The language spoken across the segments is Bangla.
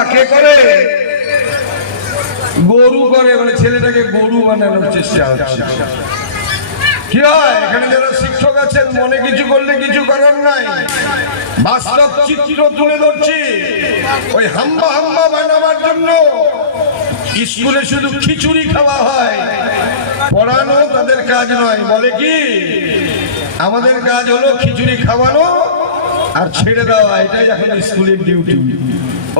কাকে করে? গরু করে মানে ছেলেটাকে গরু বানানোর চেষ্টা হচ্ছে। কি হয়? এখানে যারা শিক্ষক আছেন, মনে কিছু করলে কিছু করার নাই। বাস্তব চিত্র তুলে ধরছি। ওই হাম্বা হাম্বা বানাবার জন্য স্কুলে শুধু খিচুড়ি খাওয়া হয়। পড়ানো তাদের কাজ নয়। বলে কি? আমাদের কাজ হলো খিচুড়ি খাওয়ানো আর ছেড়ে দেওয়া এটাই এখন স্কুলের ডিউটি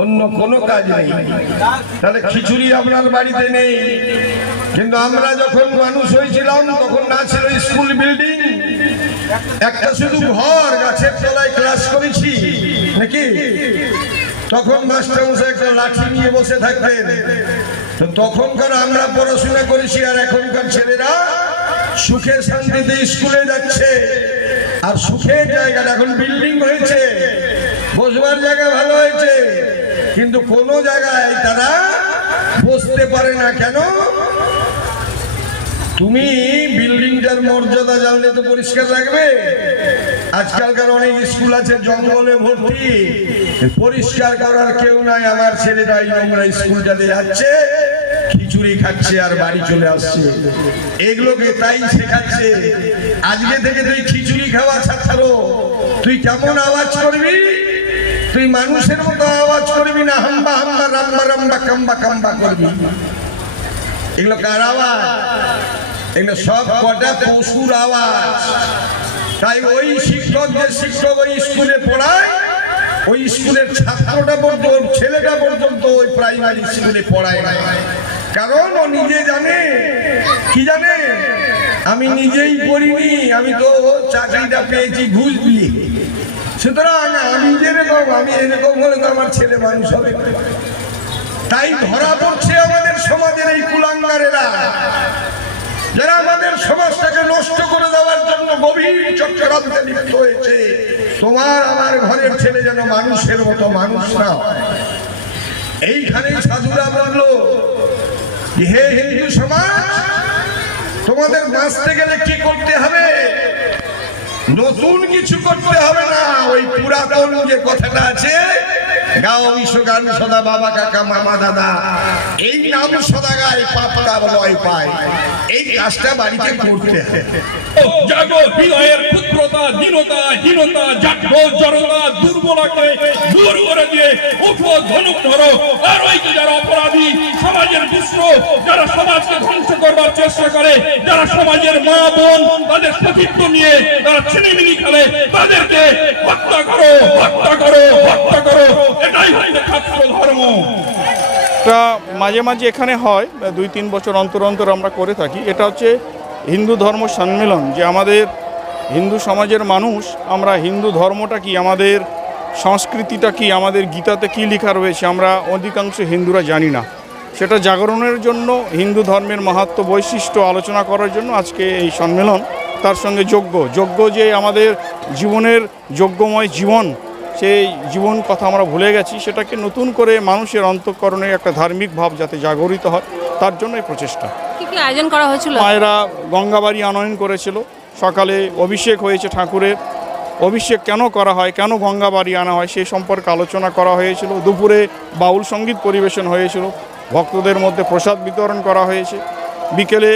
অন্য কোনো কাজ নেই। তাহলে খিচুড়ি আপনার বাড়িতে নেই। কিন্তু আমরা যখন মানুষ হয়েছিলাম, তখন না ছিল স্কুল বিল্ডিং একটা শুধু ঘর, গাছের তলায় ক্লাস করেছি। নাকি? তখন মাস্টার মশাই একটা লাঠি নিয়ে বসে থাকতেন। তো তখনকার আমরা পড়াশোনা করেছি, আর এখনকার ছেলেরা সুখে শান্তিতে স্কুলে যাচ্ছে। আর সুখের জায়গাটা এখন বিল্ডিং হয়েছে। বসবার জায়গা ভালো হয়েছে। কিন্তু কোনো জায়গায় তারা বসতে পারে না। কেন? তুমি বিল্ডিংটার মর্যাদা জানলে তো পরিষ্কার লাগবে। আজকালকার অনেক স্কুল আছে, জঙ্গলে ভর্তি। পরিষ্কার করার কেউ নাই। আমার ছেলেটা এই নোংরা স্কুলটাতে যাচ্ছে। খিচুড়ি খাচ্ছে আর বাড়ি চলে আসছে। এগুলোকে তাই শেখাচ্ছে, আজকে থেকে তুই খিচুড়ি খাওয়া ছাত্র তুই কেমন আওয়াজ করবি? তুই মানুষের মতো আওয়াজ করবি না, হাম্বা হাম্বা, রাম্বা রাম্বা, কাম্বা কাম্বা করবি? এগুলো কার আওয়াজ? এগুলো সব কটা পশুর আওয়াজ। তাই ওই শিক্ষক যে শিক্ষক ওই স্কুলে পড়ায়, ওই স্কুলের ছাত্রটা পর্যন্ত ছেলেটা পর্যন্ত ওই প্রাইমারি স্কুলে পড়ায় না। কারণ ও নিজে জানে। কি জানে? আমি নিজেই পড়িনি, আমি তো চাকরিটা পেয়েছি ঘুষ দিয়ে। সুতরাং আমি যেরকম, আমি এরকম হলে তো আমার ছেলে মানুষ হবে। তাই ধরা পড়ছে আমাদের সমাজের এই কুলাঙ্গারেরা। যারা আমাদের সমাজটাকে নষ্ট করে দেওয়ার জন্য গভীর চক্রান্তে লিপ্ত হয়েছে। তোমার আমার ঘরের ছেলে যেন মানুষের মতো মানুষ না। এইখানেই সাধুরা বলল হে হিন্দু সমাজ, তোমাদের বাঁচতে গেলে কি করতে হবে? নতুন কিছু করতে হবে না। ওই পুরাতন যে কথাটা আছে গাও বিশ্ব গান সদা বাবা কাকা মামা দাদা। এই নাম সদা গায় পাপটা লয় পায়। এই কাজটা বাড়িতে করতে জাগো হৃদয়ের ক্ষুদ্রতা, দীনতা, হীনতা জাগ্রত জড়তা দুর্বলকে দূর করে দিয়ে উঠো ধনুক ধরো। আর ওই যারা অপরাধী, সমাজের দুষ্ট যারা সমাজকে ধ্বংস করবার চেষ্টা করে, যারা সমাজের মা বোন, তাদের সতীত্ব নিয়ে তারা ছিনিমিনি খেলে, তাদেরকে হত্যা করো হত্যা করো হত্যা করো। এটা মাঝে মাঝে এখানে হয়, দুই তিন বছর অন্তর অন্তর আমরা করে থাকি। এটা হচ্ছে হিন্দু ধর্ম সম্মেলন, যে আমাদের হিন্দু সমাজের মানুষ, আমরা হিন্দু ধর্মটা কি, আমাদের সংস্কৃতিটা কি, আমাদের গীতাতে কি লেখা রয়েছে, আমরা অধিকাংশ হিন্দুরা জানি না। সেটা জাগরণের জন্য, হিন্দু ধর্মের মাহাত্ম বৈশিষ্ট্য আলোচনা করার জন্য আজকে এই সম্মেলন, তার সঙ্গে যোগ্য যোগ্য যে আমাদের জীবনের যোগ্যময় জীবন সেই জীবন কথা আমরা ভুলে গেছি সেটাকে নতুন করে মানুষের অন্তঃকরণে একটা ধার্মিক ভাব যাতে জাগরিত হয় তার জন্য এই প্রচেষ্টা। আয়োজন করা হয়েছিল? মায়েরা গঙ্গাবাড়ি আনয়ন করেছিল সকালে অভিষেক হয়েছে ঠাকুরের। অভিষেক কেন করা হয় কেন গঙ্গাবাড়ি আনা হয় সেই সম্পর্কে আলোচনা করা হয়েছিল। দুপুরে বাউল সংগীত পরিবেশন হয়েছিল ভক্তদের মধ্যে প্রসাদ বিতরণ করা হয়েছে। বিকেলে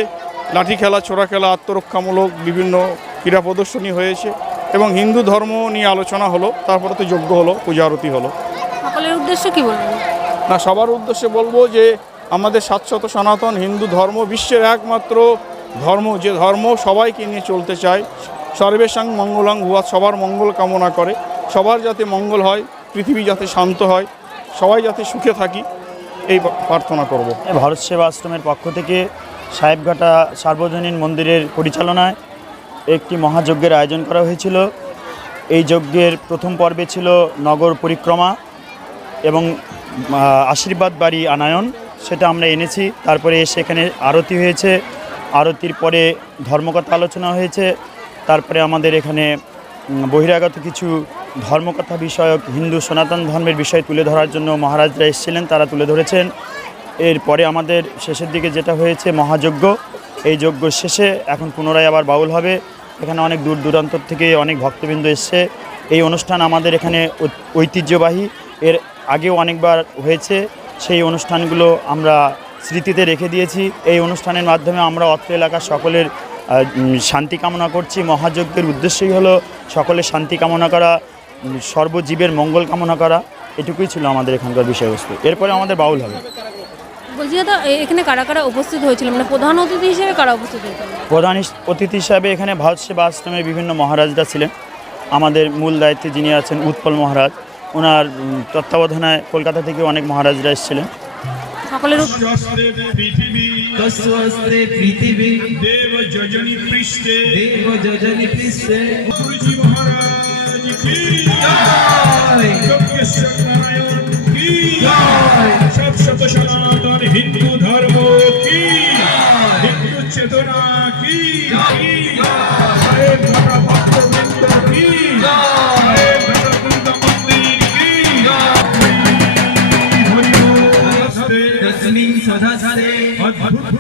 লাঠি খেলা ছোড়া খেলা আত্মরক্ষামূলক বিভিন্ন ক্রীড়া প্রদর্শনী হয়েছে। এবং হিন্দু ধর্ম নিয়ে আলোচনা হলো তারপরে তো যজ্ঞ হলো পূজা আরতি হলো। সকলের উদ্দেশ্য কি বলবেন? না সবার উদ্দেশ্যে বলব যে আমাদের শাশ্বত সনাতন হিন্দু ধর্ম বিশ্বের একমাত্র ধর্ম যে ধর্ম সবাইকে নিয়ে চলতে চায়। সর্বেশাং মঙ্গলাং ভুয়া সবার মঙ্গল কামনা করে। সবার যাতে মঙ্গল হয় পৃথিবী যাতে শান্ত হয় সবাই যাতে সুখে থাকি এই প্রার্থনা করব। ভারত সেবা আশ্রমের পক্ষ থেকে সাহেবঘাটা সার্বজনীন মন্দিরের পরিচালনায় একটি মহাযজ্ঞের আয়োজন করা হয়েছিল। এই যজ্ঞের প্রথম পর্বে ছিল নগর পরিক্রমা এবং আশীর্বাদ বাড়ি আনায়ন, সেটা আমরা এনেছি। তারপরে সেখানে আরতি হয়েছে। আরতির পরে ধর্মকথা আলোচনা হয়েছে। তারপরে আমাদের এখানে বহিরাগত কিছু ধর্মকথা বিষয়ক, হিন্দু সনাতন ধর্মের বিষয় তুলে ধরার জন্য মহারাজরা এসেছিলেন, তারা তুলে ধরেছেন। এরপরে আমাদের শেষের দিকে যেটা হয়েছে মহাযজ্ঞ এই যজ্ঞ শেষে এখন পুনরায় আবার বাউল হবে। এখানে অনেক দূর দূরান্ত থেকে অনেক ভক্তবৃন্দ এসছে। এই অনুষ্ঠান আমাদের এখানে ঐতিহ্যবাহী। এর আগেও অনেকবার হয়েছে। সেই অনুষ্ঠানগুলো আমরা স্মৃতিতে রেখে দিয়েছি। এই অনুষ্ঠানের মাধ্যমে আমরা অত্র এলাকার সকলের শান্তি কামনা করছি। মহাযজ্ঞের উদ্দেশ্যই হলো সকলের শান্তি কামনা করা সর্বজীবের মঙ্গল কামনা করা। এটুকুই ছিল আমাদের এখানকার বিষয়বস্তু। এরপরে আমাদের বাউল হবে। বলছি দাদা এখানে কারা কারা উপস্থিত হয়েছিল? মানে প্রধান অতিথি হিসেবে কারা উপস্থিত হয়েছিল? প্রধান অতিথি হিসাবে এখানে ভারত সেবা আশ্রমের বিভিন্ন মহারাজরা ছিলেন। আমাদের মূল দায়িত্বে যিনি আছেন উৎপল মহারাজ। ওনার তত্ত্বাবধানায় কলকাতা থেকে অনেক মহারাজরা এসেছিলেন। সকলের পৃথিবী দেব পৃষ্ঠে। দেব পৃষ্ঠে।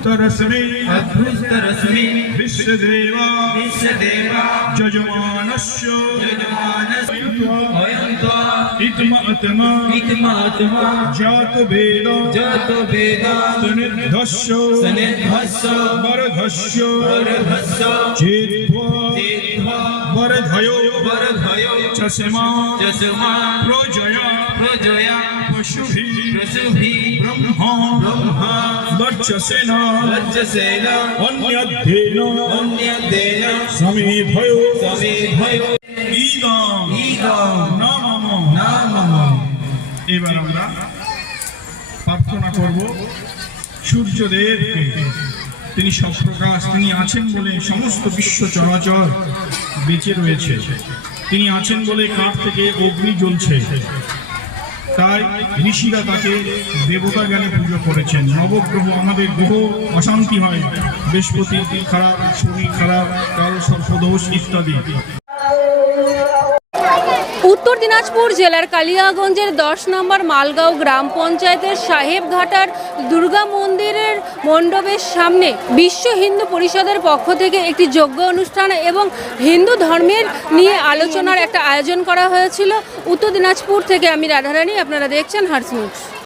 रश्मि अद्भुत रश्मि विश्वदेवा। विश्वदेवा जजमानस्य जजमानस्य इत्मात्मा इत्मात्मा। जात भेद जात भेद सनिधस्य सनिधस्य वरधस्य। वरधस्य। चेत्वा चेत्वा वरधयो। वरधयो। चस्मा चस्मा प्रजया। प्रजया। पशुभिः। ঈদম ঈদম নামম নামম এবার আমরা প্রার্থনা করব সূর্যদেবকে। তিনি সপ্রকাশ তিনি আছেন বলে সমস্ত বিশ্ব চলাচল বেঁচে রয়েছে। তিনি আছেন বলে কাঠ থেকে অগ্নি জ্বলছে। তাই ঋষিরা তাকে দেবতা জ্ঞানে পুজো করেছেন। নবগ্রহ আমাদের গ্রহ অশান্তি হয়। বৃহস্পতি, খারাপ শরীর খারাপ, কাল, সর্পদোষ ইত্যাদি। উত্তর দিনাজপুর জেলার কালিয়াগঞ্জের দশ নম্বর মালগাঁও গ্রাম পঞ্চায়েতের সাহেবঘাটার দুর্গা মন্দিরের মণ্ডপের সামনে বিশ্ব হিন্দু পরিষদের পক্ষ থেকে একটি যোগ্য অনুষ্ঠান এবং হিন্দু ধর্মের নিয়ে আলোচনার একটা আয়োজন করা হয়েছিল। উত্তর দিনাজপুর থেকে আমি রাধারানী, আপনারা দেখছেন হার্স